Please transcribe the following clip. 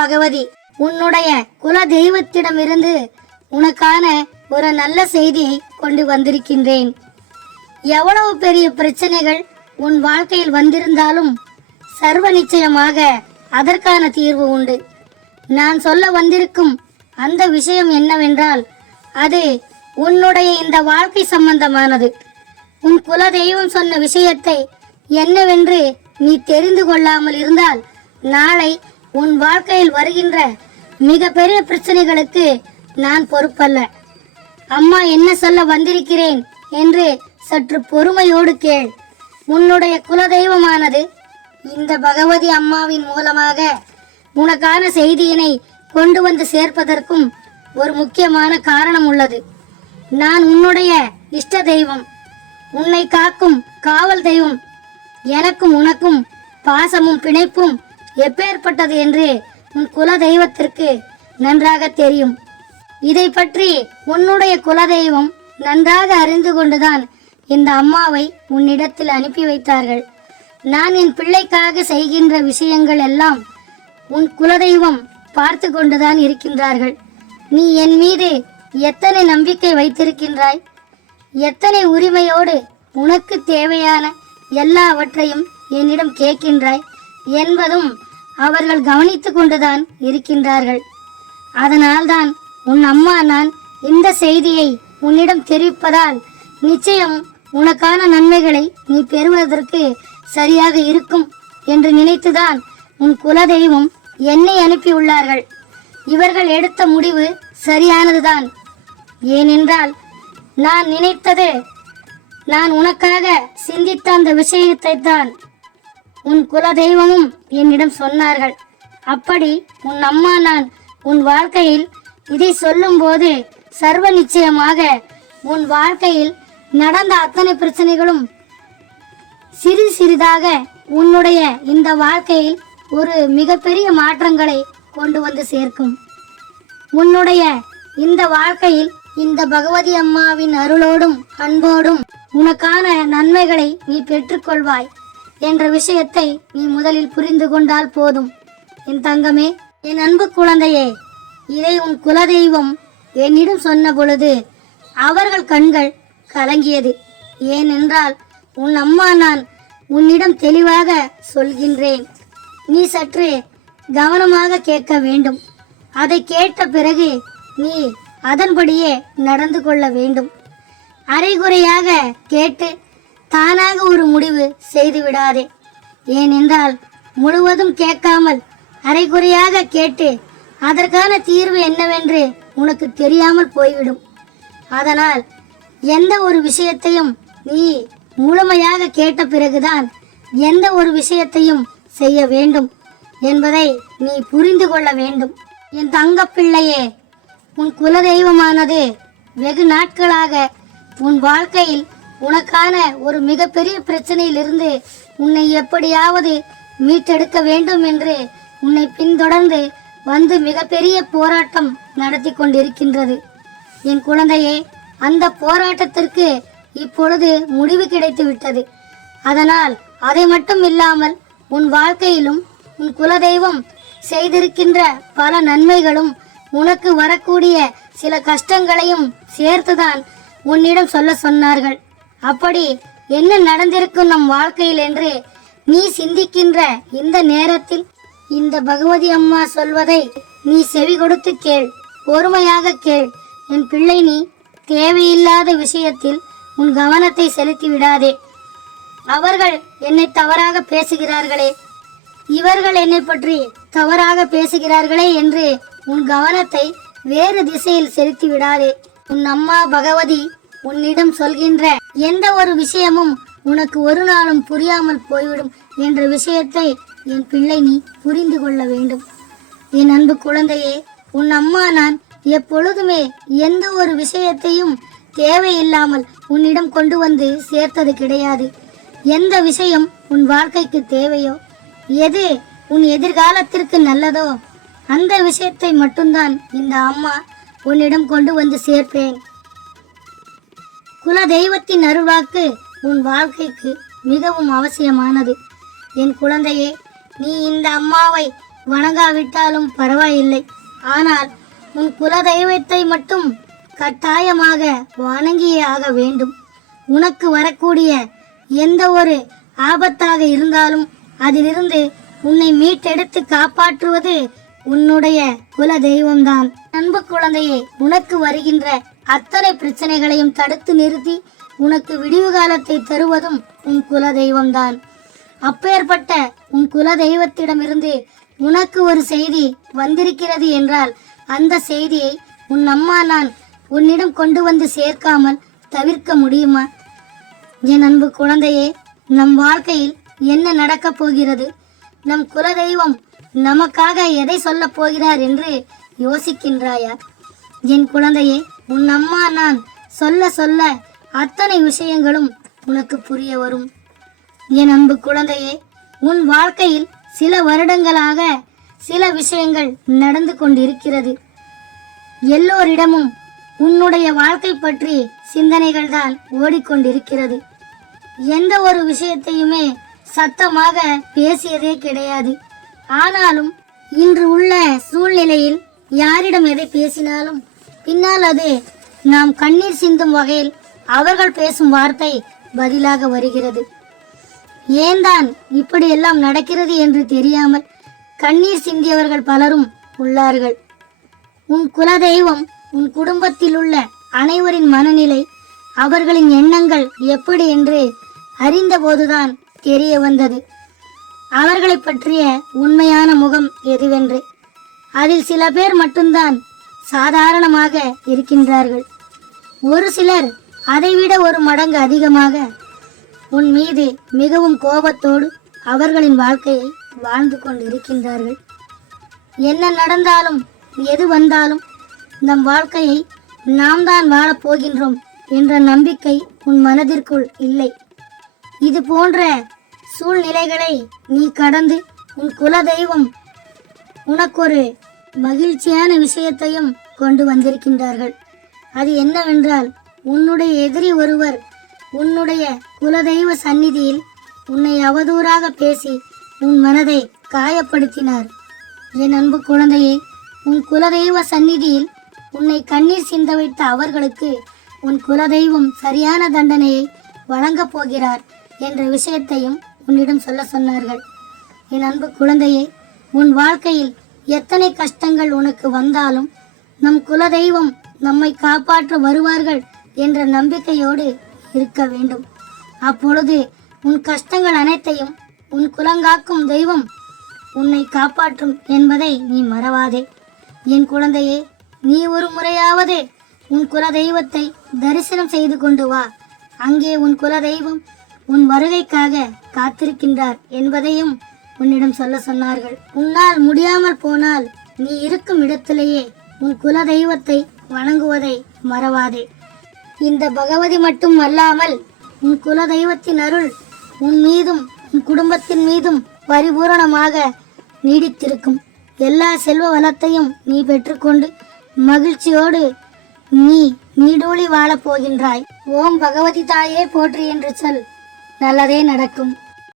பகவதி, உன்னுடைய குல தெய்வத்திடமிருந்து உனக்கான ஒரு நல்ல செய்தியை கொண்டு வந்திருக்கின்றேன். எவ்வளவு பெரிய பிரச்சனைகள் உன் வாழ்க்கையில் வந்திருந்தாலும் சர்வ நிச்சயமாக அதற்கான தீர்வு உண்டு. நான் சொல்ல வந்திருக்கும் அந்த விஷயம் என்னவென்றால், அது உன்னுடைய இந்த வாழ்க்கை சம்பந்தமானது. உன் குல தெய்வம் சொன்ன விஷயத்தை என்னவென்று நீ தெரிந்து கொள்ளாமல் இருந்தால் நாளை உன் வாழ்க்கையில் வருகின்ற மிக பெரிய பிரச்சனைகளுக்கு நான் பொறுப்பல்ல. அம்மா என்ன சொல்ல வந்திருக்கிறேன் என்று சற்று பொறுமையோடு கேள். உன்னுடைய குலதெய்வமானது இந்த பகவதி அம்மாவின் மூலமாக உனக்கான செய்தியினை கொண்டு வந்து சேர்ப்பதற்கும் ஒரு முக்கியமான காரணம் உள்ளது. நான் உன்னுடைய இஷ்ட தெய்வம், உன்னை காக்கும் காவல் தெய்வம். எனக்கும் உனக்கும் பாசமும் பிணைப்பும் எப்பேற்பட்டது என்று உன் குல தெய்வத்திற்கு நன்றாக தெரியும். இதை பற்றி உன்னுடைய குலதெய்வம் நன்றாக அறிந்து கொண்டுதான் இந்த அம்மாவை உன்னிடத்தில் அனுப்பி வைத்தார்கள். நான் என் பிள்ளைக்காக செய்கின்ற விஷயங்கள் எல்லாம் உன் குலதெய்வம் பார்த்து கொண்டுதான் இருக்கின்றார்கள். நீ என் மீது எத்தனை நம்பிக்கை வைத்திருக்கின்றாய், எத்தனை உரிமையோடு உனக்கு தேவையான எல்லாவற்றையும் என்னிடம் கேட்கின்றாய் என்பதும் அவர்கள் கவனித்து கொண்டுதான் இருக்கின்றார்கள். அதனால்தான் உன் அம்மா நான் இந்த செய்தியை உன்னிடம் தெரிவிப்பதால் நிச்சயம் உனக்கான நன்மைகளை நீ பெறுவதற்கு சரியாக இருக்கும் என்று நினைத்துதான் உன் குலதெய்வம் என்னை அனுப்பியுள்ளார்கள். இவர்கள் எடுத்த முடிவு சரியானதுதான். ஏனென்றால் நான் நினைத்தது, நான் உனக்காக சிந்தித்த அந்த விஷயத்தை தான் உன் குலதெய்வமும் என்னிடம் சொன்னார்கள். அப்படி உன் அம்மா நான் உன் வாழ்க்கையில் இதை சொல்லும் போது சர்வ நிச்சயமாக உன் வாழ்க்கையில் நடந்த அத்தனை பிரச்சனைகளும் சிறிது சிறிதாக உன்னுடைய இந்த வாழ்க்கையில் ஒரு மிகப்பெரிய மாற்றங்களை கொண்டு வந்து சேர்க்கும். உன்னுடைய இந்த வாழ்க்கையில் இந்த பகவதி அம்மாவின் அருளோடும் அன்போடும் உனக்கான நன்மைகளை நீ பெற்றுக்கொள்வாய் என்ற விஷயத்தை நீ முதலில் புரிந்து கொண்டால் போதும். என் தங்கமே, என் அன்பு குழந்தையே, இதை உன் குலதெய்வம் என்னிடம் சொன்ன பொழுது அவர்கள் கண்கள் கலங்கியது. ஏனென்றால் உன் அம்மா நான் உன்னிடம் தெளிவாக சொல்கின்றேன். நீ சற்று கவனமாக கேட்க வேண்டும். அதை கேட்ட பிறகு நீ அதன்படியே நடந்து கொள்ள வேண்டும். அரைகுறையாக கேட்டு தானாக ஒரு முடிவு செய்து விடாதே. ஏனென்றால் முழுவதும் கேட்காமல் அரைகுறையாக கேட்டு அதற்கான தீர்வு என்னவென்று உனக்கு தெரியாமல் போய்விடும். அதனால் எந்த ஒரு விஷயத்தையும் நீ முழுமையாக கேட்ட பிறகுதான் எந்த ஒரு விஷயத்தையும் செய்ய வேண்டும் என்பதை நீ புரிந்து கொள்ள வேண்டும். என் தங்க பிள்ளையே, உன் குலதெய்வமானது வெகு நாட்களாக உன் வாழ்க்கையில் உனக்கான ஒரு மிகப்பெரிய பிரச்சனையிலிருந்து உன்னை எப்படியாவது மீட்டெடுக்க வேண்டும் என்று உன்னை பின்தொடர்ந்து வந்து மிகப்பெரிய போராட்டம் நடத்தி கொண்டிருக்கின்றது. என் குழந்தையே, அந்த போராட்டத்திற்கு இப்பொழுது முடிவு கிடைத்து விட்டது. அதனால் அதை மட்டும் இல்லாமல் உன் வாழ்க்கையிலும் உன் குலதெய்வம் செய்திருக்கின்ற பல நன்மைகளும் உனக்கு வரக்கூடிய சில கஷ்டங்களையும் சேர்த்துதான் உன்னிடம் சொல்ல சொன்னார்கள். அப்படி என்ன நடந்திருக்கும் நம் வாழ்க்கையில் என்று நீ சிந்திக்கின்ற இந்த நேரத்தில் இந்த பகவதி அம்மா சொல்வதை நீ செவி கொடுத்து கேள், பொறுமையாக கேள். என் பிள்ளை, நீ தேவையில்லாத விஷயத்தில் உன் கவனத்தை செலுத்தி விடாதே. அவர்கள் என்னை தவறாக பேசுகிறார்களே, இவர்கள் என்னை பற்றி தவறாக பேசுகிறார்களே என்று உன் கவனத்தை வேறு திசையில் செலுத்தி விடாதே. உன் அம்மா பகவதி உன்னிடம் சொல்கின்ற எந்த ஒரு விஷயமும் உனக்கு ஒரு நாளும் புரியாமல் போய்விடும் என்ற விஷயத்தை என் பிள்ளை நீ புரிந்து கொள்ள வேண்டும். என் அன்பு குழந்தையே, உன் அம்மா நான் எப்பொழுதுமே எந்த ஒரு விஷயத்தையும் தேவையில்லாமல் உன்னிடம் கொண்டு வந்து சேர்த்தது கிடையாது. எந்த விஷயம் உன் வாழ்க்கைக்கு தேவையோ, எது உன் எதிர்காலத்திற்கு நல்லதோ அந்த விஷயத்தை மட்டும்தான் இந்த அம்மா உன்னிடம் கொண்டு வந்து சேர்ப்பேன். குல தெய்வத்தின் அருள்வாக்கு உன் வாழ்க்கைக்கு மிகவும் அவசியமானது. என் குழந்தையே, நீ இந்த அம்மாவை வணங்காவிட்டாலும் பரவாயில்லை. ஆனால் உன் குல தெய்வத்தை மட்டும் கட்டாயமாக வணங்கியே ஆக வேண்டும். உனக்கு வரக்கூடிய எந்த ஒரு ஆபத்தாக இருந்தாலும் அதிலிருந்து உன்னை மீட்டெடுத்து காப்பாற்றுவது உன்னுடைய குல தெய்வம்தான். அன்பு குழந்தையே, உனக்கு வருகின்ற அத்தனை பிரச்சனைகளையும் தடுத்து நிறுத்தி உனக்கு விடிவு காலத்தை தருவதும் உன் குல தெய்வம்தான். அப்பேற்பட்ட உன் குல தெய்வத்திடமிருந்து உனக்கு ஒரு செய்தி வந்திருக்கிறது என்றால் அந்த செய்தியை உன் அம்மா நான் உன்னிடம் கொண்டு வந்து சேர்க்காமல் தவிர்க்க முடியுமா? என் அன்பு குழந்தையே, நம் வாழ்க்கையில் என்ன நடக்கப் போகிறது, நம் குல தெய்வம் நமக்காக எதை சொல்ல போகிறார் என்று யோசிக்கின்றாயா? என் குழந்தையே, உன் அம்மா நான் சொல்ல சொல்ல அத்தனை விஷயங்களும் உனக்கு புரிய வரும். என் அன்பு குழந்தையே, உன் வாழ்க்கையில் சில வருடங்களாக சில விஷயங்கள் நடந்து கொண்டிருக்கிறது. எல்லோரிடமும் உன்னுடைய வாழ்க்கை பற்றி சிந்தனைகள் தான் ஓடிக்கொண்டிருக்கிறது. எந்த ஒரு விஷயத்தையுமே சத்தமாக பேசியதே கிடையாது. ஆனாலும் இன்று உள்ள சூழ்நிலையில் யாரிடம் எதை பேசினாலும் பின்னால் அது நாம் கண்ணீர் சிந்தும் வகையில் அவர்கள் பேசும் வார்த்தை பதிலாக வருகிறது. ஏன்தான் இப்படி எல்லாம் நடக்கிறது என்று தெரியாமல் கண்ணீர் சிந்தியவர்கள் பலரும் உள்ளார்கள். உன் குலதெய்வம் உன் குடும்பத்தில் உள்ள அனைவரின் மனநிலை, அவர்களின் எண்ணங்கள் எப்படி என்று அறிந்தபோதுதான் தெரிய வந்தது அவர்களை பற்றிய உண்மையான முகம் எதுவென்று. அதில் சில பேர் மட்டும்தான் சாதாரணமாக இருக்கின்றார்கள். ஒரு சிலர் அதைவிட ஒரு மடங்கு அதிகமாக உன் மீது மிகவும் கோபத்தோடு அவர்களின் வாழ்க்கையை வாழ்ந்து கொண்டிருக்கின்றார்கள். என்ன நடந்தாலும் எது வந்தாலும் நம் வாழ்க்கையை நாம் தான் வாழப் போகின்றோம் என்ற நம்பிக்கை உன் மனதிற்குள் இல்லை. இது போன்ற சூழ்நிலைகளை நீ கடந்து உன் குல தெய்வம் உனக்கொரு மகிழ்ச்சியான விஷயத்தையும் கொண்டு வந்திருக்கின்றார்கள். அது என்னவென்றால், உன்னுடைய எதிரி ஒருவர் உன்னுடைய குலதெய்வ சந்நிதியில் உன்னை அவதூறாக பேசி உன் மனதை காயப்படுத்தினார். என் அன்பு குழந்தையே, உன் குலதெய்வ சந்நிதியில் உன்னை கண்ணீர் சிந்த வைத்த அவர்களுக்கு உன் குலதெய்வம் சரியான தண்டனையை வழங்கப் போகிறார் என்ற விஷயத்தையும் உன்னிடம் சொல்ல சொன்னார்கள். என் அன்பு குழந்தையே, உன் வாழ்க்கையில் எத்தனை கஷ்டங்கள் உனக்கு வந்தாலும் நம் குலதெய்வம் நம்மை காப்பாற்ற வருவார்கள் என்ற நம்பிக்கையோடு இருக்க வேண்டும். அப்பொழுது உன் கஷ்டங்கள் அனைத்தையும் உன் குலங்காக்கும் தெய்வம் உன்னை காப்பாற்றும் என்பதை நீ மறவாதே. என் குழந்தையே, நீ ஒரு முறையாவது உன் குல தெய்வத்தை தரிசனம் செய்து கொண்டு வா. அங்கே உன் குல தெய்வம் உன் வருகைக்காக காத்திருக்கின்றார் என்பதையும் உன்னிடம் சொல்ல சொன்னார்கள். உன்னால் முடியாமல் போனால் நீ இருக்கும் இடத்திலேயே உன் குல தெய்வத்தை வணங்குவதை மறவாதே. இந்த பகவதி மட்டும் அல்லாமல் உன் குல தெய்வத்தின் அருள் உன் மீதும் உன் குடும்பத்தின் மீதும் பரிபூரணமாக நீடித்திருக்கும். எல்லா செல்வ வளத்தையும் நீ பெற்றுக்கொண்டு மகிழ்ச்சியோடு நீ நீடூழி வாழப் போகின்றாய். ஓம் பகவதி தாயே போற்றி என்று சொல், நல்லதே நடக்கும்.